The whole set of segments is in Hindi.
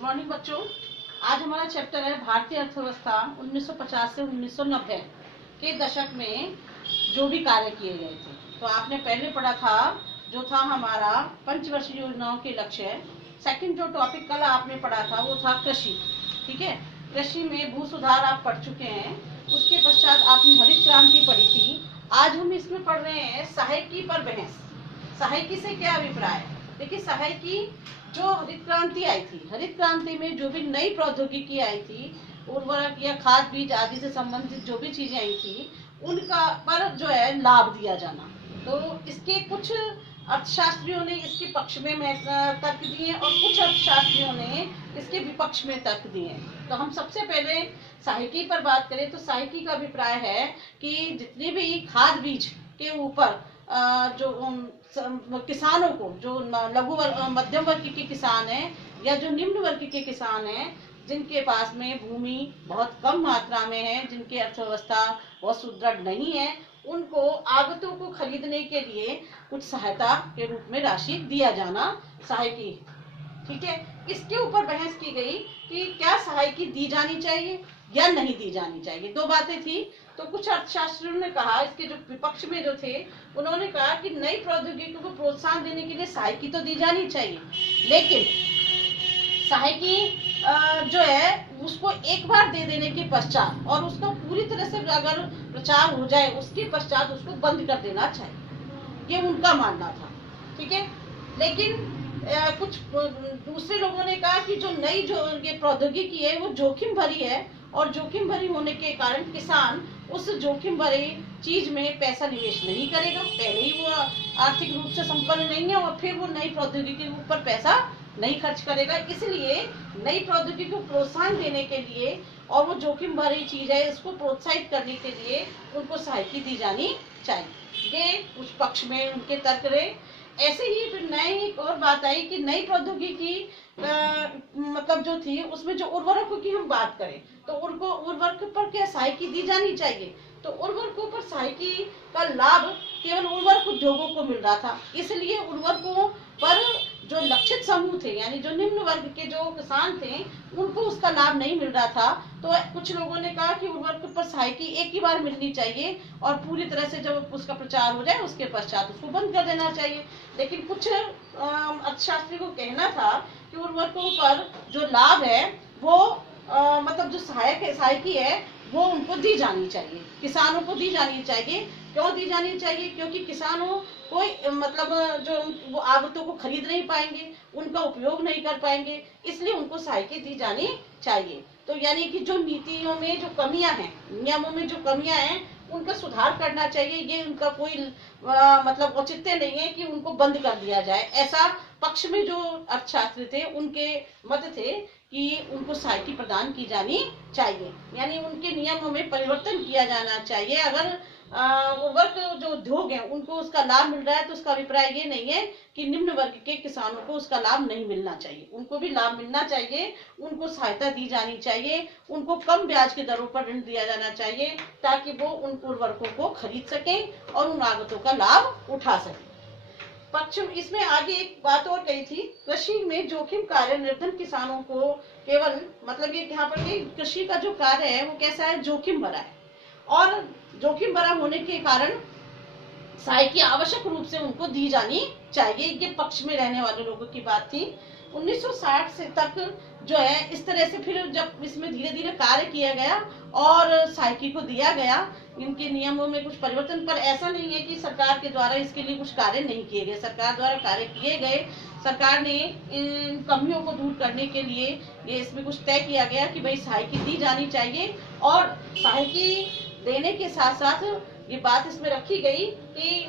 गुड मॉर्निंग बच्चों। आज हमारा चैप्टर है भारतीय अर्थव्यवस्था 1950 से 1990 के दशक में जो भी कार्य किए गए थे। तो आपने पहले पढ़ा था जो था हमारा पंचवर्षीय योजनाओं के लक्ष्य। सेकंड जो टॉपिक कल आपने पढ़ा था वो था कृषि। ठीक है, कृषि में भू सुधार आप पढ़ चुके हैं। उसके पश्चात आपने हरित क्रांति पढ़ी थी। आज हम इसमें पढ़ रहे हैं सहायकी पर बहस। सहायकी से क्या अभिप्राय? देखिए, सहायकी जो हरित क्रांति आई थी, हरित क्रांति में जो भी नई प्रौद्योगिकी आई थी, उर्वरक या खाद बीज आदि से संबंधित जो भी चीजें आई थी, उनका पर जो है लाभ दिया जाना। तो इसके कुछ अर्थशास्त्रियों ने इसके पक्ष में तर्क दिए और कुछ अर्थशास्त्रियों ने इसके विपक्ष में तर्क दिए। तो हम सबसे पहले सहायकी पर बात करें तो सहायकी का अभिप्राय है कि जितने भी खाद बीज के ऊपर जो किसानों को, जो लघु मध्यम वर्ग के किसान हैं या जो निम्न वर्ग के किसान हैं, जिनके पास में भूमि बहुत कम मात्रा में है, जिनकी अर्थव्यवस्था बहुत सुदृढ़ नहीं है, उनको आगतों को खरीदने के लिए कुछ सहायता के रूप में राशि दिया जाना सहायकी। ठीक है, इसके ऊपर बहस की गई कि क्या सहायकी दी जानी चाहिए या नहीं दी जानी चाहिए। दो बातें थी। तो कुछ अर्थशास्त्रियों ने कहा, इसके जो विपक्ष में जो थे, उन्होंने कहा कि नई प्रौद्योगिकियों को प्रोत्साहन देने के लिए सहायकी तो दी जानी चाहिए, लेकिन सहायकी जो है उसको एक बार दे देने के पश्चात और उसका पूरी तरह से अगर प्रचार हो जाए उसके पश्चात उसको बंद कर देना चाहिए, ये उनका मानना था। ठीक है, लेकिन कुछ दूसरे लोगों ने कहा कि जो नई जो ये प्रौद्योगिकी है वो जोखिम भरी है और जोखिम भरी होने के कारण किसान उस जोखिम भरी चीज में पैसा निवेश नहीं करेगा। पहले ही वो आर्थिक रूप से संपन्न नहीं है और फिर वो नई प्रौद्योगिकी के ऊपर पैसा नहीं खर्च करेगा। इसलिए नई प्रौद्योगिकी को प्रोत्साहन देने के लिए और वो जोखिम भरी चीज है, इसको प्रोत्साहित करने के लिए उनको सहायता दी जानी चाहिए। ये कुछ पक्ष में उनके तर्क रहे। ऐसे ही फिर नई एक और बात आई कि नई प्रौद्योगिकी मतलब जो थी उसमें जो उर्वरकों की हम बात करें तो उनको उर्वरक पर क्या सहायता दी जानी चाहिए। तो उर्वरकों पर सहायता का लाभ केवल उर्वरक उद्योगों को मिल रहा था, इसलिए उर्वरकों पर जो लक्षित समूह थे यानी जो निम्न वर्ग के जो किसान थे उनको उसका लाभ नहीं मिल रहा था। तो कुछ लोगों ने कहा कि उर्वरक पर सहायता एक ही बार मिलनी चाहिए और पूरी तरह से जब उसका प्रचार हो जाए उसके पश्चात उसको बंद कर देना चाहिए। लेकिन कुछ अर्थशास्त्री को कहना था कि उर्वरकों पर जो लाभ है वो मतलब जो सहायकी है वो उनको दी जानी चाहिए, किसानों को दी जानी चाहिए। क्यों दी जानी चाहिए? क्योंकि किसानों कोई मतलब जो वो आगतों को खरीद नहीं पाएंगे, उनका उपयोग नहीं कर पाएंगे, इसलिए उनको सहायता दी जानी चाहिए। तो यानी कि जो नीतियों में जो कमियां हैं, नियमों में जो कमियां हैं, उनका सुधार करना चाहिए। ये उनका कोई मतलब औचित्य नहीं है कि उनको बंद कर दिया जाए। ऐसा पक्ष में जो अर्थशास्त्री थे उनके मत थे कि उनको सहायता प्रदान की जानी चाहिए, यानी उनके नियमों में परिवर्तन किया जाना चाहिए। अगर वर्ग जो उद्योग है उनको उसका लाभ मिल रहा है तो उसका अभिप्राय ये नहीं है कि निम्न वर्ग के किसानों को उसका लाभ नहीं मिलना चाहिए। उनको भी लाभ मिलना चाहिए, उनको सहायता दी जानी चाहिए, उनको कम ब्याज की दरों पर ऋण दिया जाना चाहिए ताकि वो उन उर्वरकों को खरीद सकें और उन आगतों का लाभ उठा सकें। पक्ष इसमें आगे एक बात और कही थी, कृषि में जोखिम कार्य निर्धन किसानों को केवल मतलब ये यहाँ पर कृषि का जो कार्य है वो कैसा है, जोखिम भरा है और जोखिम भरा होने के कारण सहायता आवश्यक रूप से उनको दी जानी चाहिए। ये पक्ष में रहने वाले लोगों की बात थी। 1960 से तक जो है इस तरह से फिर जब इसमें धीरे धीरे कार्य किया गया और सहायता को दिया गया, इनके नियमों में कुछ परिवर्तन, पर ऐसा नहीं है कि सरकार के द्वारा इसके लिए कुछ कार्य नहीं किए गए। सरकार द्वारा कार्य किए गए। सरकार ने इन कमियों को दूर करने के लिए ये इसमें कुछ तय किया गया कि भाई सहायता दी जानी चाहिए और सहायता देने के साथ साथ ये बात इसमें रखी गई कि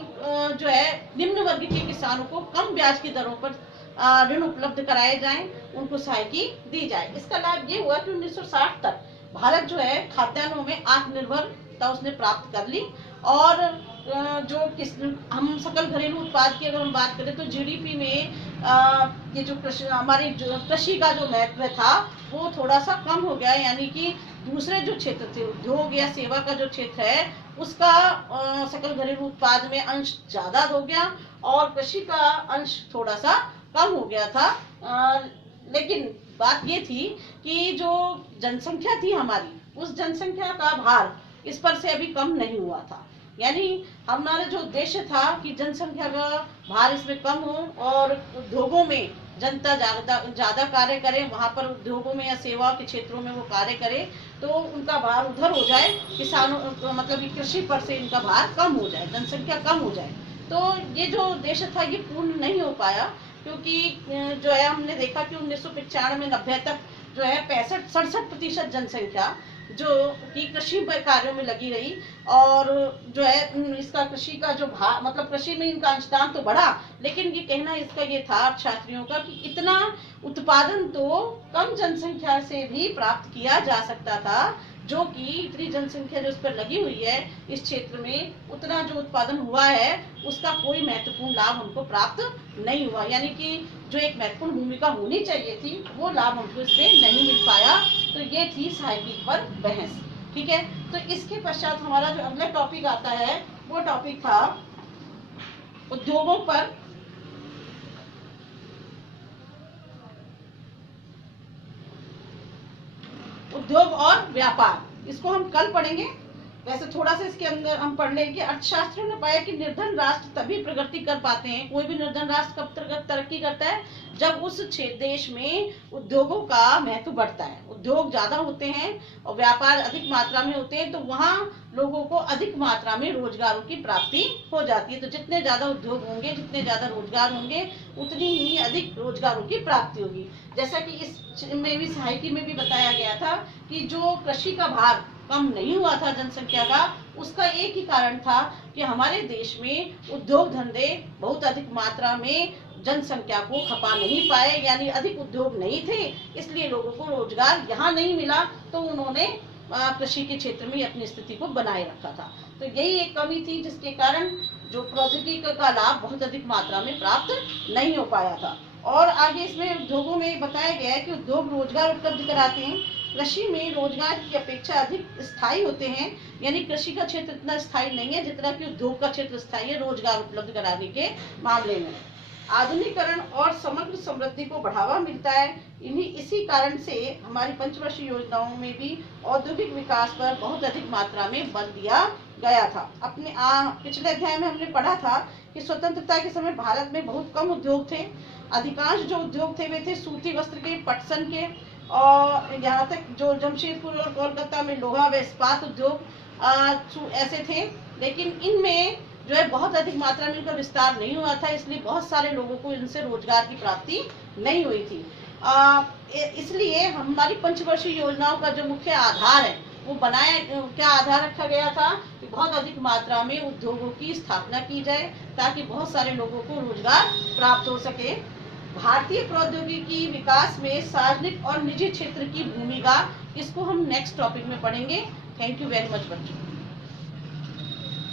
जो है निम्न वर्ग के किसानों को कम ब्याज की दरों पर ऋण उपलब्ध कराए जाएं, उनको सहायता दी जाए। इसका लाभ ये हुआ कि 1960 तक भारत जो है खाद्यान्नों में आत्मनिर्भरता उसने प्राप्त कर ली और जो हम सकल घरेलू उत्पाद की अगर हम बात करें तो जीडीपी में ये जो हमारी कृषि का जो महत्व था वो थोड़ा सा कम हो गया, यानी कि दूसरे जो क्षेत्र थे, उद्योग या सेवा का जो क्षेत्र है उसका सकल घरेलू उत्पाद में अंश ज्यादा हो गया और कृषि का अंश थोड़ा सा कम हो गया था। लेकिन बात ये थी कि जो जनसंख्या थी हमारी, उस जनसंख्या का भार इस पर से अभी कम नहीं हुआ था। यानी हमारा जो उद्देश्य था कि जनसंख्या का भार इसमें कम हो और उद्योगों में जनता ज्यादा कार्य करे, वहां पर उद्योगों में या सेवा के क्षेत्रों में वो कार्य करे, तो उनका भार उधर हो जाए, किसानों मतलब कृषि पर से इनका भार कम हो जाए, जनसंख्या कम हो जाए। तो ये जो उद्देश्य था ये पूर्ण नहीं हो पाया, क्योंकि जो है हमने देखा कि 1995-90 तक जो है 65-67% जनसंख्या जो कि कृषि कार्यों में लगी रही, और जो है इसका कृषि का जो भाग मतलब कृषि में इनका अंशदान तो बढ़ा, लेकिन ये कहना इसका ये था छात्रियों का कि इतना उत्पादन तो कम जनसंख्या से भी प्राप्त किया जा सकता था, जो कि इतनी जनसंख्या जो इस पर लगी हुई है इस क्षेत्र में, उतना जो उत्पादन हुआ है उसका कोई महत्वपूर्ण लाभ हमको प्राप्त नहीं हुआ। यानी कि जो एक महत्वपूर्ण भूमिका होनी चाहिए थी वो लाभ हमको इसमें नहीं मिल पाया। तो ये थी साहित्यिक पर बहस। ठीक है, तो इसके पश्चात हमारा जो अगला टॉपिक आता है वो टॉपिक था उद्योगों पर उद्योग और व्यापार। इसको हम कल पढ़ेंगे। वैसे थोड़ा सा इसके अंदर हम पढ़ लेंगे। अर्थशास्त्रियों ने पाया कि निर्धन राष्ट्र तभी प्रगति कर पाते हैं, कोई भी निर्धन राष्ट्र कब तरक्की करता है, जब उस देश में उद्योगों का महत्व बढ़ता है, उद्योग ज्यादा होते हैं और व्यापार अधिक मात्रा में होते हैं, तो वहाँ लोगों को अधिक मात्रा में रोजगारों की प्राप्ति हो जाती है। तो जितने ज्यादा उद्योग होंगे, जितने ज्यादा रोजगार होंगे, उतनी ही अधिक रोजगारों की प्राप्ति होगी। जैसा कि इस में भी साहित्य में भी बताया गया था कि जो कृषि का भार कम नहीं हुआ था जनसंख्या का, उसका एक ही कारण था कि हमारे देश में उद्योग धंधे बहुत अधिक मात्रा में जनसंख्या को खपा नहीं पाए, यानी अधिक उद्योग नहीं थे, इसलिए लोगों को रोजगार यहाँ नहीं मिला, तो उन्होंने कृषि के क्षेत्र में अपनी स्थिति को बनाए रखा था। तो यही एक कमी थी जिसके कारण जो प्रौद्योगिकी का लाभ बहुत अधिक मात्रा में प्राप्त नहीं हो पाया था। और आगे इसमें उद्योगों में बताया गया है कि उद्योग रोजगार उपलब्ध कराते हैं, कृषि में रोजगार की अपेक्षा अधिक स्थायी होते हैं, यानी कृषि का क्षेत्र इतना स्थायी नहीं है जितना कि उद्योग का क्षेत्र स्थायी है रोजगार उपलब्ध कराने के मामले में। आधुनिकीकरण और समग्र समृद्धि को बढ़ावा मिलता है। इसी कारण से हमारी पंचवर्षीय योजनाओं में भी औद्योगिक विकास पर बहुत अधिक मात्रा में बल दिया गया था। अपने पिछले अध्याय में हमने पढ़ा था कि स्वतंत्रता के समय भारत में बहुत कम उद्योग थे। अधिकांश जो उद्योग थे वे थे सूती वस्त्र के, पटसन के, और यहाँ तक जो जमशेदपुर और कोलकाता में लोहा व इस्पात उद्योग ऐसे थे, लेकिन इनमें जो है बहुत अधिक मात्रा में इनका विस्तार नहीं हुआ था, इसलिए बहुत सारे लोगों को इनसे रोजगार की प्राप्ति नहीं हुई थी। इसलिए हमारी पंचवर्षीय योजनाओं का जो मुख्य आधार है वो बनाया, क्या आधार रखा गया था कि बहुत अधिक मात्रा में उद्योगों की स्थापना की जाए ताकि बहुत सारे लोगों को रोजगार प्राप्त हो सके। भारतीय प्रौद्योगिकी विकास में सार्वजनिक और निजी क्षेत्र की भूमिका, इसको हम नेक्स्ट टॉपिक में पढ़ेंगे। थैंक यू वेरी मच बच्चों।